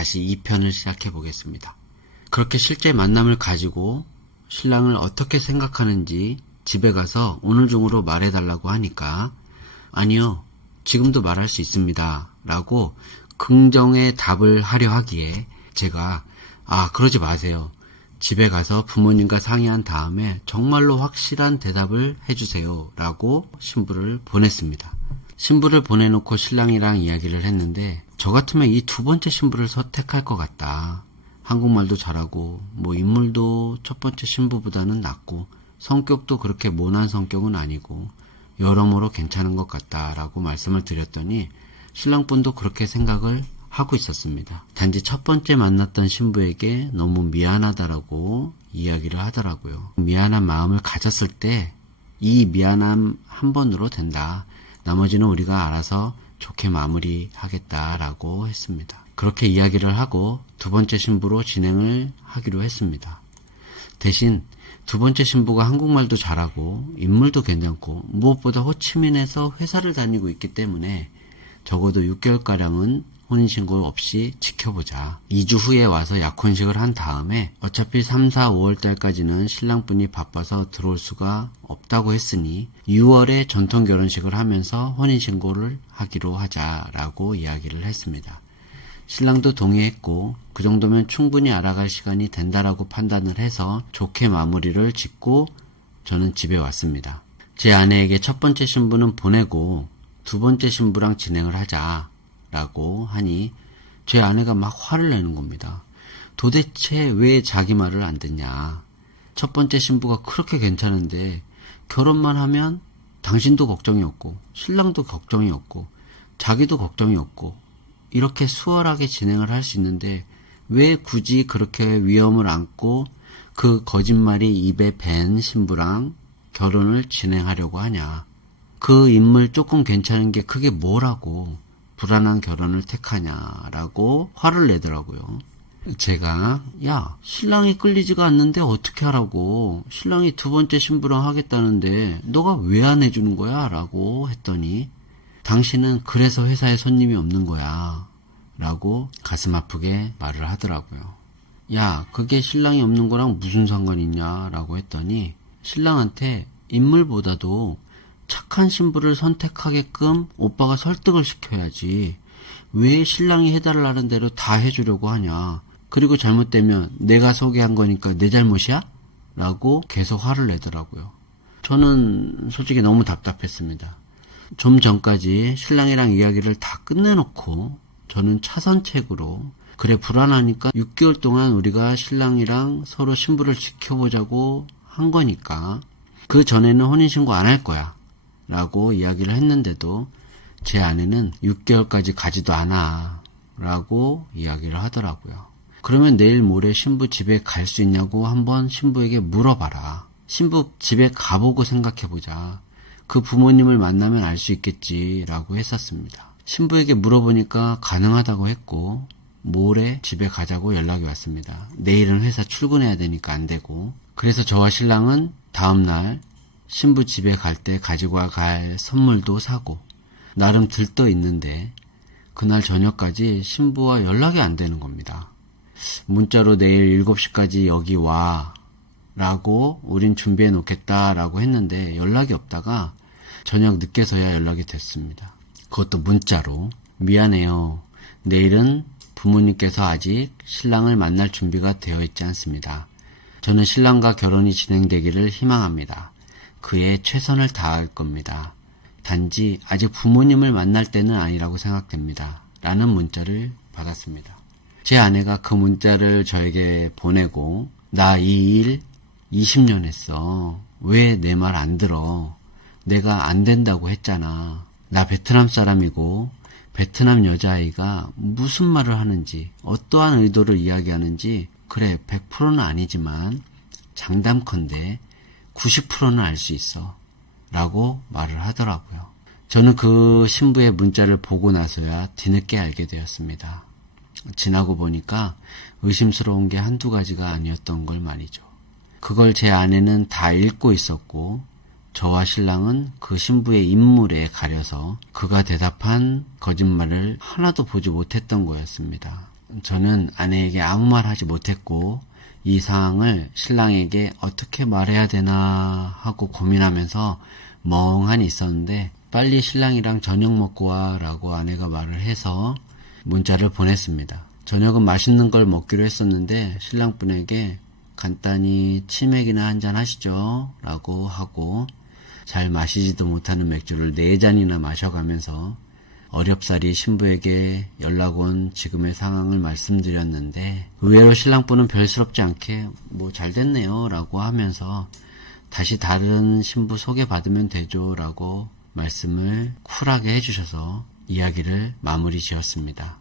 다시 2편을 시작해 보겠습니다. 그렇게 실제 만남을 가지고 신랑을 어떻게 생각하는지 집에 가서 오늘 중으로 말해달라고 하니까 아니요, 지금도 말할 수 있습니다 라고 긍정의 답을 하려 하기에 제가 그러지 마세요. 집에 가서 부모님과 상의한 다음에 정말로 확실한 대답을 해주세요 라고 신부를 보냈습니다. 신부를 보내놓고 신랑이랑 이야기를 했는데 저 같으면 이 두 번째 신부를 선택할 것 같다. 한국말도 잘하고 인물도 첫 번째 신부보다는 낫고 성격도 그렇게 모난 성격은 아니고 여러모로 괜찮은 것 같다라고 말씀을 드렸더니 신랑분도 그렇게 생각을 하고 있었습니다. 단지 첫 번째 만났던 신부에게 너무 미안하다라고 이야기를 하더라고요. 미안한 마음을 가졌을 때 이 미안함 한 번으로 된다. 나머지는 우리가 알아서 좋게 마무리하겠다라고 했습니다. 그렇게 이야기를 하고 두 번째 신부로 진행을 하기로 했습니다. 대신 두 번째 신부가 한국말도 잘하고 인물도 괜찮고 무엇보다 호치민에서 회사를 다니고 있기 때문에 적어도 6개월가량은 혼인신고 없이 지켜보자. 2주 후에 와서 약혼식을 한 다음에 어차피 3, 4, 5월달까지는 신랑분이 바빠서 들어올 수가 없다고 했으니 6월에 전통 결혼식을 하면서 혼인신고를 하기로 하자라고 이야기를 했습니다. 신랑도 동의했고 그 정도면 충분히 알아갈 시간이 된다라고 판단을 해서 좋게 마무리를 짓고 저는 집에 왔습니다. 제 아내에게 첫 번째 신부는 보내고 두 번째 신부랑 진행을 하자라고 하니 제 아내가 막 화를 내는 겁니다. 도대체 왜 자기 말을 안 듣냐. 첫 번째 신부가 그렇게 괜찮은데 결혼만 하면 당신도 걱정이 없고 신랑도 걱정이 없고 자기도 걱정이 없고 이렇게 수월하게 진행을 할 수 있는데 왜 굳이 그렇게 위험을 안고 그 거짓말이 입에 밴 신부랑 결혼을 진행하려고 하냐. 그 인물 조금 괜찮은 게 그게 뭐라고 불안한 결혼을 택하냐라고 화를 내더라고요. 제가 신랑이 끌리지가 않는데 어떻게 하라고. 신랑이 두 번째 신부랑 하겠다는데 너가 왜 안 해주는 거야? 라고 했더니 당신은 그래서 회사에 손님이 없는 거야 라고 가슴 아프게 말을 하더라고요. 그게 신랑이 없는 거랑 무슨 상관이 있냐 라고 했더니 신랑한테 인물보다도 착한 신부를 선택하게끔 오빠가 설득을 시켜야지 왜 신랑이 해달라는 대로 다 해주려고 하냐. 그리고 잘못되면 내가 소개한 거니까 내 잘못이야? 라고 계속 화를 내더라고요. 저는 솔직히 너무 답답했습니다. 좀 전까지 신랑이랑 이야기를 다 끝내놓고 저는 차선책으로 그래 불안하니까 6개월 동안 우리가 신랑이랑 서로 신부를 지켜보자고 한 거니까 그 전에는 혼인신고 안 할 거야 라고 이야기를 했는데도 제 아내는 6개월까지 가지도 않아 라고 이야기를 하더라고요. 그러면 내일 모레 신부 집에 갈 수 있냐고 한번 신부에게 물어봐라. 신부 집에 가보고 생각해보자. 그 부모님을 만나면 알 수 있겠지라고 했었습니다. 신부에게 물어보니까 가능하다고 했고 모레 집에 가자고 연락이 왔습니다. 내일은 회사 출근해야 되니까 안 되고 그래서 저와 신랑은 다음날 신부 집에 갈 때 가지고 갈 선물도 사고 나름 들떠 있는데 그날 저녁까지 신부와 연락이 안 되는 겁니다. 문자로 내일 7시까지 여기 와 라고 우린 준비해 놓겠다 라고 했는데 연락이 없다가 저녁 늦게서야 연락이 됐습니다. 그것도 문자로 미안해요. 내일은 부모님께서 아직 신랑을 만날 준비가 되어 있지 않습니다. 저는 신랑과 결혼이 진행되기를 희망합니다. 그에 최선을 다할 겁니다. 단지 아직 부모님을 만날 때는 아니라고 생각됩니다. 라는 문자를 받았습니다. 제 아내가 그 문자를 저에게 보내고 나 이 일 20년 했어. 왜 내 말 안 들어? 내가 안 된다고 했잖아. 나 베트남 사람이고 베트남 여자아이가 무슨 말을 하는지 어떠한 의도를 이야기하는지 그래 100%는 아니지만 장담컨대 90%는 알 수 있어 라고 말을 하더라고요. 저는 그 신부의 문자를 보고 나서야 뒤늦게 알게 되었습니다. 지나고 보니까 의심스러운 게 한두 가지가 아니었던 걸 말이죠. 그걸 제 아내는 다 읽고 있었고 저와 신랑은 그 신부의 인물에 가려서 그가 대답한 거짓말을 하나도 보지 못했던 거였습니다. 저는 아내에게 아무 말 하지 못했고 이 상황을 신랑에게 어떻게 말해야 되나 하고 고민하면서 멍하니 있었는데 빨리 신랑이랑 저녁 먹고 와 라고 아내가 말을 해서 문자를 보냈습니다. 저녁은 맛있는 걸 먹기로 했었는데 신랑분에게 간단히 치맥이나 한잔 하시죠 라고 하고 잘 마시지도 못하는 맥주를 4잔이나 마셔가면서 어렵사리 신부에게 연락 온 지금의 상황을 말씀드렸는데 의외로 신랑분은 별스럽지 않게 뭐 잘 됐네요 라고 하면서 다시 다른 신부 소개받으면 되죠 라고 말씀을 쿨하게 해주셔서 이야기를 마무리 지었습니다.